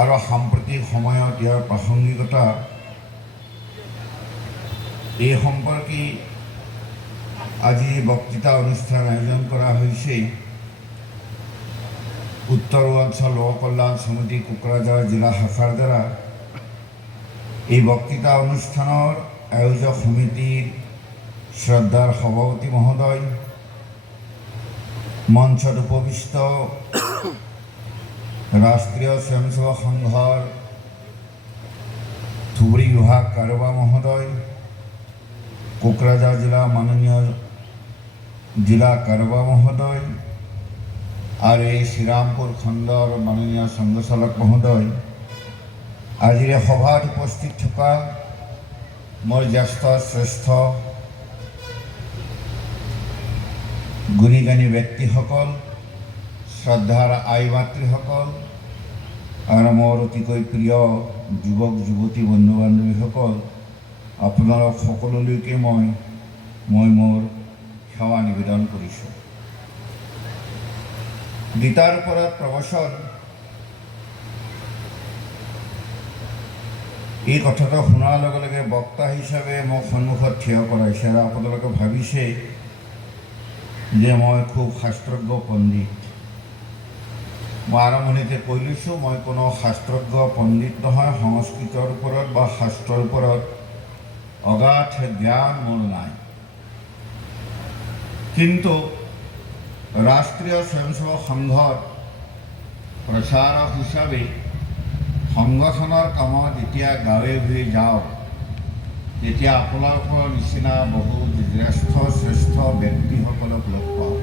আৰু সাম্প্ৰতিক সময়ত ইয়াৰ প্ৰাসংগিকতা এই সম্পৰ্কে আজি বক্তৃতা অনুষ্ঠান আয়োজন কৰা হৈছে উত্তৰাঞ্চল লোক কল্যাণ সমিতি কোকৰাঝাৰ জিলা শাখাৰ দ্বাৰা। এই বক্তৃতা অনুষ্ঠানৰ আয়োজক সমিতিৰ শ্ৰদ্ধাৰ সভাপতি মহোদয়, মঞ্চত উপবিষ্ট ৰাষ্ট্ৰীয় স্বয়ংসেৱক সংঘৰ ধুবুৰী বিভাগ কাৰোবাৰ মহোদয়, কোকৰাঝাৰ জিলা মাননীয় জিলা কাৰোবাৰ মহোদয় আৰু এই শ্ৰীৰামপুৰ খণ্ডৰ মাননীয় সংঘচালক মহোদয়, আজিৰ সভাত উপস্থিত থকা মোৰ জ্যেষ্ঠ শ্ৰেষ্ঠ গুণী জ্ঞানী ব্যক্তিসকল, শ্ৰদ্ধাৰ আই মাতৃসকল আৰু মোৰ অতিকৈ প্ৰিয় যুৱক যুৱতী বন্ধু বান্ধৱীসকল, আপোনালোক সকলোলৈকে মই মোৰ সেৱা নিবেদন কৰিছোঁ। গীতাৰ ওপৰত প্ৰবচন, এই কথাটো শুনাৰ লগে লগে বক্তা হিচাপে মোক সন্মুখত থিয় কৰাইছে আৰু আপোনালোকে ভাবিছে যে মই খুব শাস্ত্ৰজ্ঞ পণ্ডিত। মই আৰম্ভণিতে কৈ লৈছোঁ, মই কোনো শাস্ত্ৰজ্ঞ পণ্ডিত নহয়। সংস্কৃতৰ ওপৰত বা শাস্ত্ৰৰ ওপৰত অগাধ জ্ঞান মোৰ নাই। কিন্তু ৰাষ্ট্ৰীয় স্বয়ংসেৱক সংঘৰ প্ৰচাৰক হিচাপে সংগঠনৰ কামত যেতিয়া গাঁৱে ভূঞে যাওঁ, তেতিয়া আপোনালোকৰ নিচিনা বহু জ্যেষ্ঠ শ্ৰেষ্ঠ ব্যক্তিসকলক লগ পাওঁ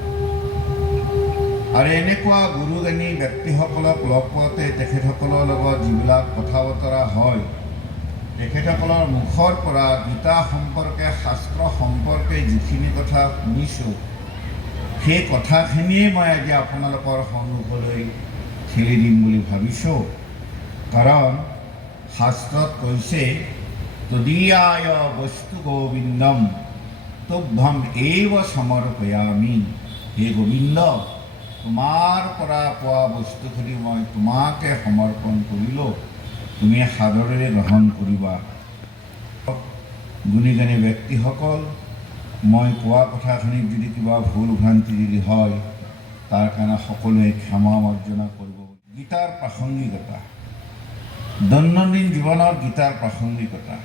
আৰু এনেকুৱা গুৰুজ্ঞানী ব্যক্তিসকলক লগ পাওঁতে তেখেতসকলৰ লগত যিবিলাক কথা বতৰা হয়, তেখেতসকলৰ মুখৰ পৰা গীতা সম্পৰ্কে, শাস্ত্ৰ সম্পৰ্কে যিখিনি কথা শুনিছোঁ, সেই কথাখিনিয়ে মই আজি আপোনালোকৰ সন্মুখলৈ ঠেলি দিম বুলি ভাবিছোঁ। কাৰণ শাস্ত্ৰত কৈছে, তদীয়ায় বস্তু গোবিন্দম তুভ্যম এইব সমৰ্পয়ামি। হে গোবিন্দ, তোমাৰ পৰা পোৱা বস্তুখিনি মই তোমাকে সমৰ্পণ কৰিলোঁ, তুমি সাদৰেৰে গ্ৰহণ কৰিবা। গুণী জ্ঞানী ব্যক্তিসকল, মই কোৱা কথাখিনিত যদি কিবা ভুল ভ্ৰান্তি যদি হয়, তাৰ কাৰণে সকলোৱে ক্ষমা মাৰ্জনা কৰিব। গীতাৰ প্ৰাসংগিকতা, দৈনন্দিন জীৱনত গীতাৰ প্ৰাসংগিকতা।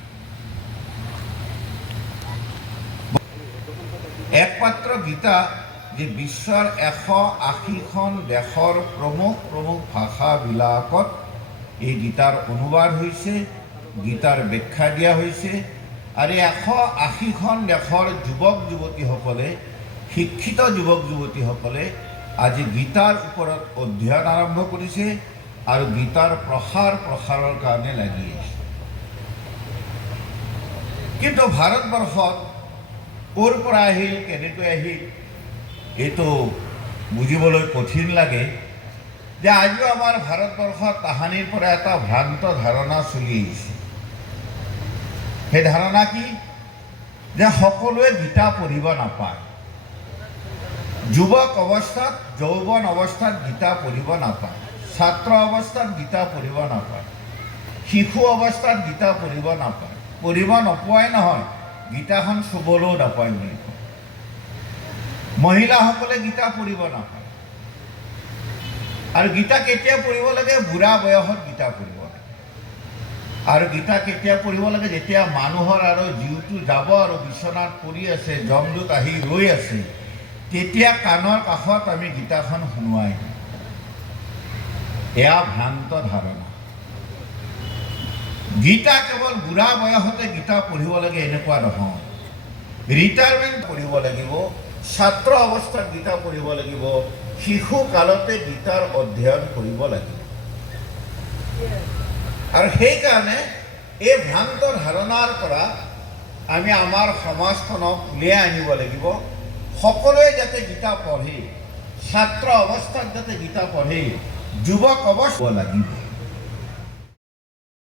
একমাত্ৰ গীতা যে বিশ্বৰ 180খন দেশৰ প্ৰমুখ ভাষাবিলাকত এই গীতাৰ অনুবাদ হৈছে, গীতাৰ ব্যাখ্যা দিয়া হৈছে আৰু 180খন দেশৰ যুৱক যুৱতীসকলে, শিক্ষিত যুৱক যুৱতীসকলে আজি গীতাৰ ওপৰত অধ্যয়ন আৰম্ভ কৰিছে আৰু গীতাৰ প্ৰসাৰৰ কাৰণে লাগি আছে। কিন্তু ভাৰতবৰ্ষত ক'ৰ পৰা আহিল, কেনেকৈ আহিল, এইটো বুজিবলৈ কঠিন লাগে যে আজিও আমাৰ ভাৰতবৰ্ষত তাহানিৰ পৰা এটা ভ্ৰান্ত ধাৰণা চলি আহিছে। সেই ধাৰণা কি? যে সকলোৱে গীতা পঢ়িব নাপায়। যুৱক অৱস্থাত, যৌৱন অৱস্থাত গীতা পঢ়িব নাপায়, ছাত্ৰ অৱস্থাত গীতা পঢ়িব নাপায়, শিশু অৱস্থাত গীতা পঢ়িব নাপায়। পঢ়িব নোপোৱাই নহয়, গীতাখন চুবলৈও নাপায় বুলি কয়। মহিলাসকলে গীতা পঢ়িব নাপায়। আৰু গীতা কেতিয়া পঢ়িব লাগে? বুঢ়া বয়সত গীতা পঢ়িব লাগে। আৰু গীতা কেতিয়া পঢ়িব লাগে? যেতিয়া মানুহৰ আৰু জীৱটো যাব আৰু বিচনাত পৰি আছে, যমদূত আহি ৰৈ আছে, তেতিয়া কাণৰ কাষত আমি গীতাখন শুনোৱাই দিওঁ। এয়া ভ্ৰান্ত ধাৰণা। গীতা কেৱল বুঢ়া বয়সতে গীতা পঢ়িব লাগে এনেকুৱা নহয়। ৰিটায়াৰমেণ্ট পঢ়িব লাগিব, ছাত্ৰ অৱস্থাত গীতা পঢ়িব লাগিব, শিশু কালতে গীতাৰ অধ্যয়ন কৰিব লাগিব। আৰু সেইকাৰণে এই ভ্ৰান্ত ধাৰণাৰ পৰা আমি আমাৰ সমাজখনক উলিয়াই আনিব লাগিব। সকলোৱে যাতে গীতা পঢ়ে, ছাত্ৰ অৱস্থাত যাতে গীতা পঢ়ে, যুৱক অৱস্থা লাগিব।